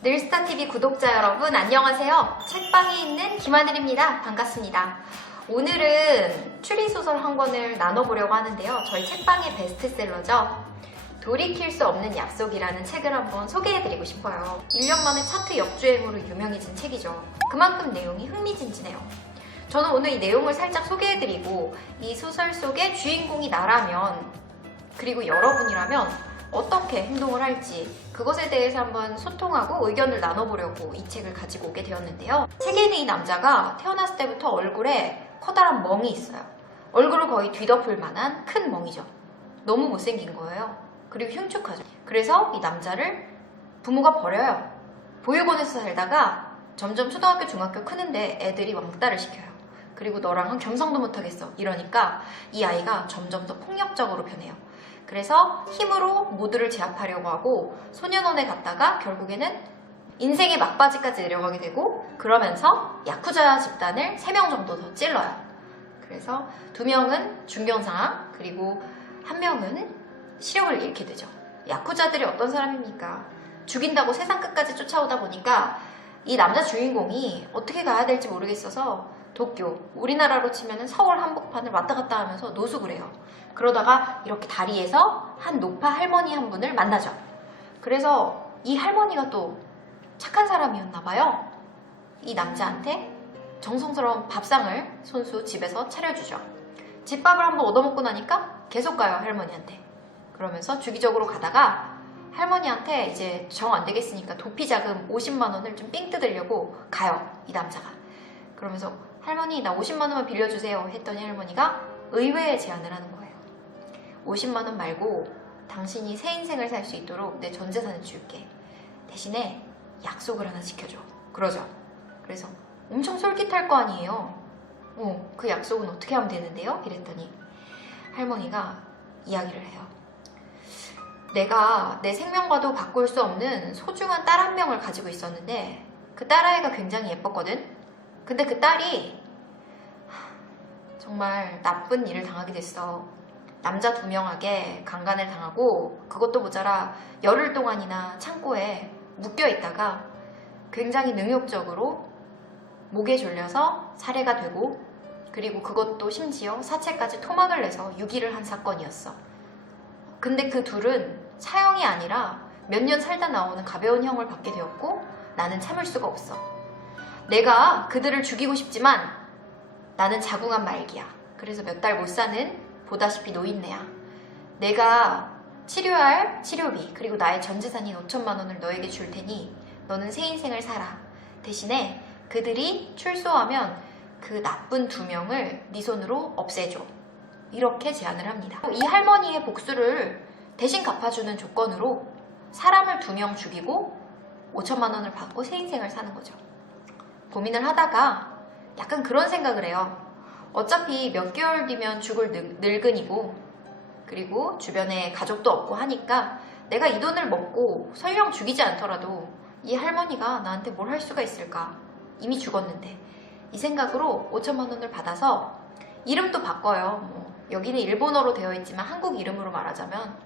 늘스타TV 구독자 여러분 안녕하세요. 책방에 있는 김하늘입니다. 반갑습니다. 오늘은 추리소설 한 권을 나눠보려고 하는데요. 저희 책방의 베스트셀러죠. 돌이킬 수 없는 약속이라는 책을 한번 소개해드리고 싶어요. 1년 만에 차트 역주행으로 유명해진 책이죠. 그만큼 내용이 흥미진진해요. 저는 오늘 이 내용을 살짝 소개해드리고 이 소설 속의 주인공이 나라면 그리고 여러분이라면 어떻게 행동을 할지 그것에 대해서 한번 소통하고 의견을 나눠보려고 이 책을 가지고 오게 되었는데요. 책에 있는 이 남자가 태어났을 때부터 얼굴에 커다란 멍이 있어요. 얼굴을 거의 뒤덮을 만한 큰 멍이죠. 너무 못생긴 거예요. 그리고 흉측하죠. 그래서 이 남자를 부모가 버려요. 보육원에서 살다가 점점 초등학교, 중학교 크는데 애들이 왕따를 시켜요. 그리고 너랑은 겸상도 못하겠어. 이러니까 이 아이가 점점 더 폭력적으로 변해요. 그래서 힘으로 모두를 제압하려고 하고 소년원에 갔다가 결국에는 인생의 막바지까지 내려가게 되고 그러면서 야쿠자 집단을 3명 정도 더 찔러요. 그래서 2명은 중경상황 그리고 1명은 시력을 잃게 되죠. 야쿠자들이 어떤 사람입니까? 죽인다고 세상 끝까지 쫓아오다 보니까 이 남자 주인공이 어떻게 가야 될지 모르겠어서 도쿄, 우리나라로 치면 서울 한복판을 왔다 갔다 하면서 노숙을 해요. 그러다가 이렇게 다리에서 한 노파 할머니 한 분을 만나죠. 그래서 이 할머니가 또 착한 사람이었나 봐요. 이 남자한테 정성스러운 밥상을 손수 집에서 차려주죠. 집밥을 한번 얻어먹고 나니까 계속 가요, 할머니한테. 그러면서 주기적으로 가다가 할머니한테 이제 정 안 되겠으니까 도피 자금 50만 원을 좀 삥 뜯으려고 가요, 이 남자가. 그러면서 할머니 나 50만 원만 빌려주세요 했더니 할머니가 의외의 제안을 하는 거예요. 50만 원 말고 당신이 새 인생을 살 수 있도록 내 전 재산을 줄게. 대신에 약속을 하나 지켜줘. 그러죠. 그래서 엄청 솔깃할 거 아니에요. 그 약속은 어떻게 하면 되는데요? 이랬더니 할머니가 이야기를 해요. 내가 내 생명과도 바꿀 수 없는 소중한 딸 한 명을 가지고 있었는데 그 딸아이가 굉장히 예뻤거든. 근데 그 딸이 정말 나쁜 일을 당하게 됐어. 남자 2명에게 강간을 당하고 그것도 모자라 열흘 동안이나 창고에 묶여있다가 굉장히 능욕적으로 목에 졸려서 살해가 되고 그리고 그것도 심지어 사체까지 토막을 내서 유기를 한 사건이었어. 근데 그 둘은 사형이 아니라 몇 년 살다 나오는 가벼운 형을 받게 되었고 나는 참을 수가 없어. 내가 그들을 죽이고 싶지만 나는 자궁암 말기야. 그래서 몇 달 못 사는 보다시피 노인네야. 내가 치료할 치료비 그리고 나의 전 재산인 5천만 원을 너에게 줄 테니 너는 새 인생을 살아. 대신에 그들이 출소하면 그 나쁜 2명을 네 손으로 없애줘. 이렇게 제안을 합니다. 이 할머니의 복수를 대신 갚아주는 조건으로 사람을 2명 죽이고 5천만 원을 받고 새 인생을 사는 거죠. 고민을 하다가 약간 그런 생각을 해요. 어차피 몇 개월 뒤면 죽을 늙은이고 그리고 주변에 가족도 없고 하니까 내가 이 돈을 먹고 설령 죽이지 않더라도 이 할머니가 나한테 뭘 할 수가 있을까? 이미 죽었는데. 이 생각으로 5천만 원을 받아서 이름도 바꿔요. 여기는 일본어로 되어 있지만 한국 이름으로 말하자면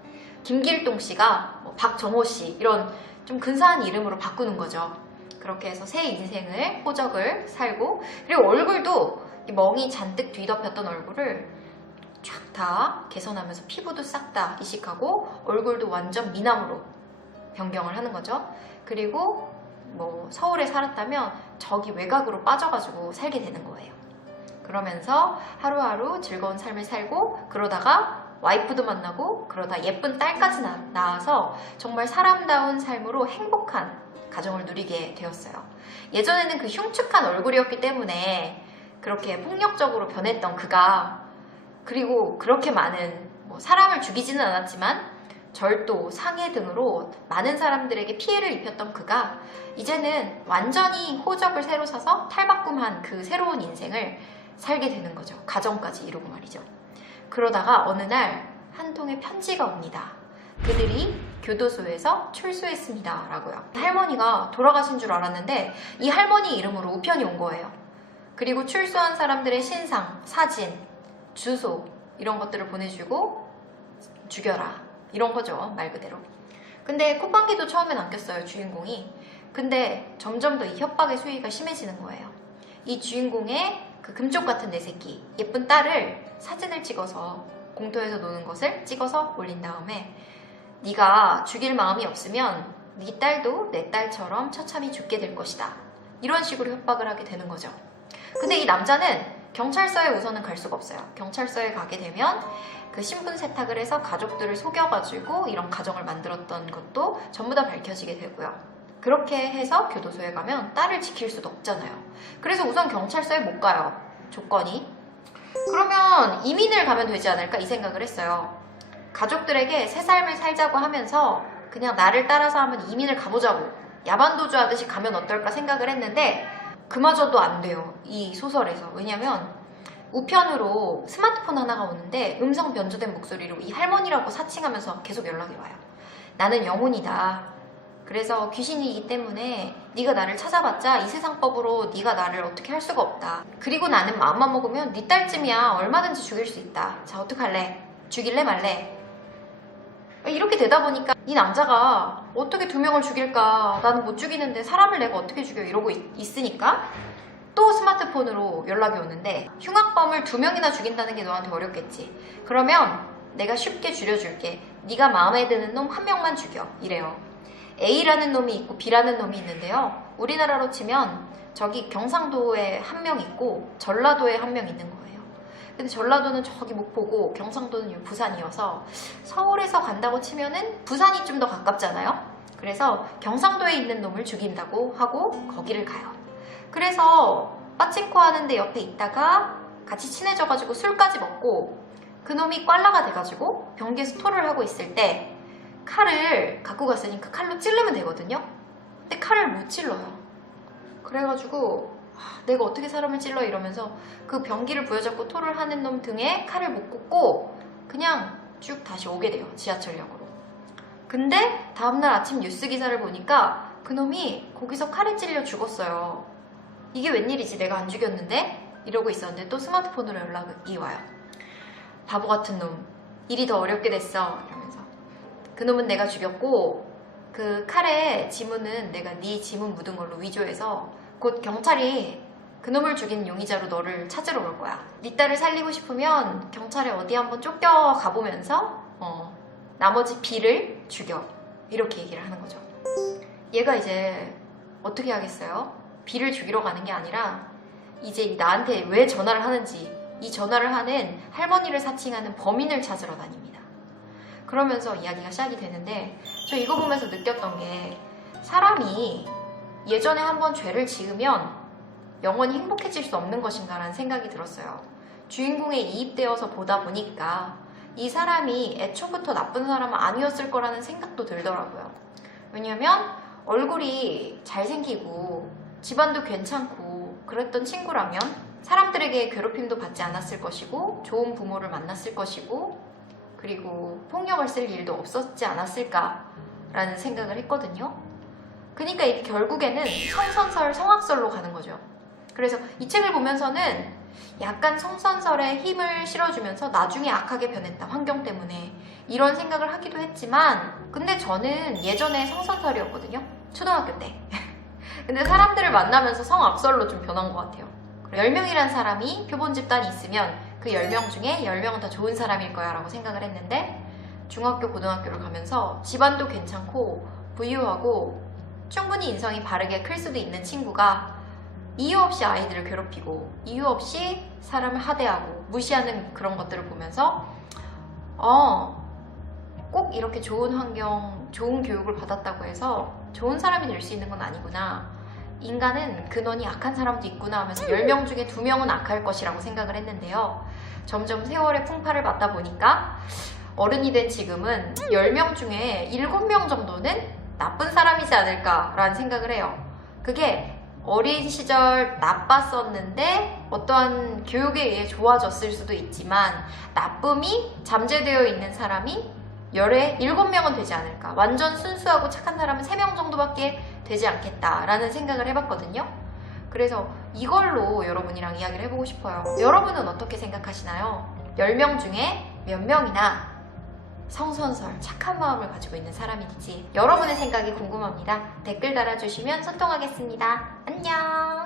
김길동 씨가 박정호 씨 이런 좀 근사한 이름으로 바꾸는 거죠. 그렇게 해서 새 인생을 호적을 살고 그리고 얼굴도 이 멍이 잔뜩 뒤덮였던 얼굴을 쫙 다 개선하면서 피부도 싹 다 이식하고 얼굴도 완전 미남으로 변경을 하는 거죠. 그리고 서울에 살았다면 저기 외곽으로 빠져가지고 살게 되는 거예요. 그러면서 하루하루 즐거운 삶을 살고 그러다가 와이프도 만나고 그러다 예쁜 딸까지 낳아서 정말 사람다운 삶으로 행복한 가정을 누리게 되었어요. 예전에는 그 흉측한 얼굴이었기 때문에 그렇게 폭력적으로 변했던 그가 그리고 그렇게 많은 사람을 죽이지는 않았지만 절도, 상해 등으로 많은 사람들에게 피해를 입혔던 그가 이제는 완전히 호적을 새로 사서 탈바꿈한 그 새로운 인생을 살게 되는 거죠. 가정까지 이루고 말이죠. 그러다가 어느 날 한 통의 편지가 옵니다. 그들이 교도소에서 출소했습니다 라고요. 할머니가 돌아가신 줄 알았는데 이 할머니 이름으로 우편이 온 거예요. 그리고 출소한 사람들의 신상, 사진, 주소 이런 것들을 보내주고 죽여라 이런 거죠, 말 그대로. 근데 콧방귀도 처음엔 안 꼈어요, 주인공이. 근데 점점 더 이 협박의 수위가 심해지는 거예요. 이 주인공의 그 금쪽 같은 내 새끼, 예쁜 딸을 사진을 찍어서 공터에서 노는 것을 찍어서 올린 다음에 네가 죽일 마음이 없으면 네 딸도 내 딸처럼 처참히 죽게 될 것이다. 이런 식으로 협박을 하게 되는 거죠. 근데 이 남자는 경찰서에 우선은 갈 수가 없어요. 경찰서에 가게 되면 그 신분 세탁을 해서 가족들을 속여가지고 이런 가정을 만들었던 것도 전부 다 밝혀지게 되고요. 그렇게 해서 교도소에 가면 딸을 지킬 수도 없잖아요. 그래서 우선 경찰서에 못 가요. 조건이. 그러면 이민을 가면 되지 않을까 이 생각을 했어요. 가족들에게 새 삶을 살자고 하면서 그냥 나를 따라서 한번 이민을 가보자고 야반도주 하듯이 가면 어떨까 생각을 했는데 그마저도 안 돼요. 이 소설에서. 왜냐면 우편으로 스마트폰 하나가 오는데 음성 변조된 목소리로 이 할머니라고 사칭하면서 계속 연락이 와요. 나는 영혼이다. 그래서 귀신이기 때문에 네가 나를 찾아봤자 이 세상법으로 네가 나를 어떻게 할 수가 없다. 그리고 나는 마음만 먹으면 네 딸쯤이야 얼마든지 죽일 수 있다. 자 어떡할래? 죽일래 말래? 이렇게 되다 보니까 이 남자가 어떻게 2명을 죽일까? 나는 못 죽이는데 사람을 내가 어떻게 죽여? 이러고 있으니까 또 스마트폰으로 연락이 오는데 흉악범을 2명이나 죽인다는 게 너한테 어렵겠지. 그러면 내가 쉽게 줄여줄게. 네가 마음에 드는 놈 1명만 죽여. 이래요. A라는 놈이 있고 B라는 놈이 있는데요. 우리나라로 치면 저기 경상도에 1명 있고 전라도에 1명 있는 거예요. 근데 전라도는 저기 목포고 경상도는 부산이어서 서울에서 간다고 치면은 부산이 좀 더 가깝잖아요. 그래서 경상도에 있는 놈을 죽인다고 하고 거기를 가요. 그래서 빠칭코 하는데 옆에 있다가 같이 친해져가지고 술까지 먹고 그놈이 꽐라가 돼가지고 변기에서 토를 하고 있을 때 칼을 갖고 갔으니까 칼로 찌르면 되거든요. 근데 칼을 못 찔러요. 그래가지고 내가 어떻게 사람을 찔러 이러면서 그 변기를 부여잡고 토를 하는 놈 등에 칼을 못 꽂고 그냥 쭉 다시 오게 돼요. 지하철역으로. 근데 다음날 아침 뉴스 기사를 보니까 그놈이 거기서 칼에 찔려 죽었어요. 이게 웬일이지? 내가 안 죽였는데? 이러고 있었는데 또 스마트폰으로 연락이 와요. 바보 같은 놈. 일이 더 어렵게 됐어. 이러면서. 그놈은 내가 죽였고 그 칼에 지문은 내가 네 지문 묻은 걸로 위조해서 곧 경찰이 그놈을 죽인 용의자로 너를 찾으러 올 거야. 네 딸을 살리고 싶으면 경찰에 어디 한번 쫓겨 가보면서 나머지 B를 죽여. 이렇게 얘기를 하는 거죠. 얘가 이제 어떻게 하겠어요? B를 죽이러 가는 게 아니라 이제 나한테 왜 전화를 하는지 이 전화를 하는 할머니를 사칭하는 범인을 찾으러 다닙니다. 그러면서 이야기가 시작이 되는데 저 이거 보면서 느꼈던 게 사람이 예전에 한번 죄를 지으면 영원히 행복해질 수 없는 것인가 라는 생각이 들었어요. 주인공에 이입되어서 보다 보니까 이 사람이 애초부터 나쁜 사람은 아니었을 거라는 생각도 들더라고요. 왜냐면 얼굴이 잘생기고 집안도 괜찮고 그랬던 친구라면 사람들에게 괴롭힘도 받지 않았을 것이고 좋은 부모를 만났을 것이고 그리고 폭력을 쓸 일도 없었지 않았을까라는 생각을 했거든요. 그러니까 이게 결국에는 성선설, 성악설로 가는 거죠. 그래서 이 책을 보면서는 약간 성선설에 힘을 실어주면서 나중에 악하게 변했다, 환경 때문에 이런 생각을 하기도 했지만 근데 저는 예전에 성선설이었거든요. 초등학교 때. 근데 사람들을 만나면서 성악설로 좀 변한 것 같아요. 10명이란 사람이 표본 집단이 있으면 그 10명 중에 10명은 다 좋은 사람일 거야 라고 생각을 했는데 중학교, 고등학교를 가면서 집안도 괜찮고 부유하고 충분히 인성이 바르게 클 수도 있는 친구가 이유 없이 아이들을 괴롭히고 이유 없이 사람을 하대하고 무시하는 그런 것들을 보면서 꼭 이렇게 좋은 환경, 좋은 교육을 받았다고 해서 좋은 사람이 될 수 있는 건 아니구나. 인간은 근원이 악한 사람도 있구나 하면서 10명 중에 2명은 악할 것이라고 생각을 했는데요. 점점 세월의 풍파를 맞다 보니까 어른이 된 지금은 10명 중에 7명 정도는 나쁜 사람이지 않을까라는 생각을 해요. 그게 어린 시절 나빴었는데 어떠한 교육에 의해 좋아졌을 수도 있지만 나쁨이 잠재되어 있는 사람이 열에 7명은 되지 않을까. 완전 순수하고 착한 사람은 3명 정도밖에 되지 않겠다라는 생각을 해봤거든요. 그래서 이걸로 여러분이랑 이야기를 해보고 싶어요. 여러분은 어떻게 생각하시나요? 10명 중에 몇 명이나 성선설, 착한 마음을 가지고 있는 사람인지 여러분의 생각이 궁금합니다. 댓글 달아주시면 소통하겠습니다. 안녕!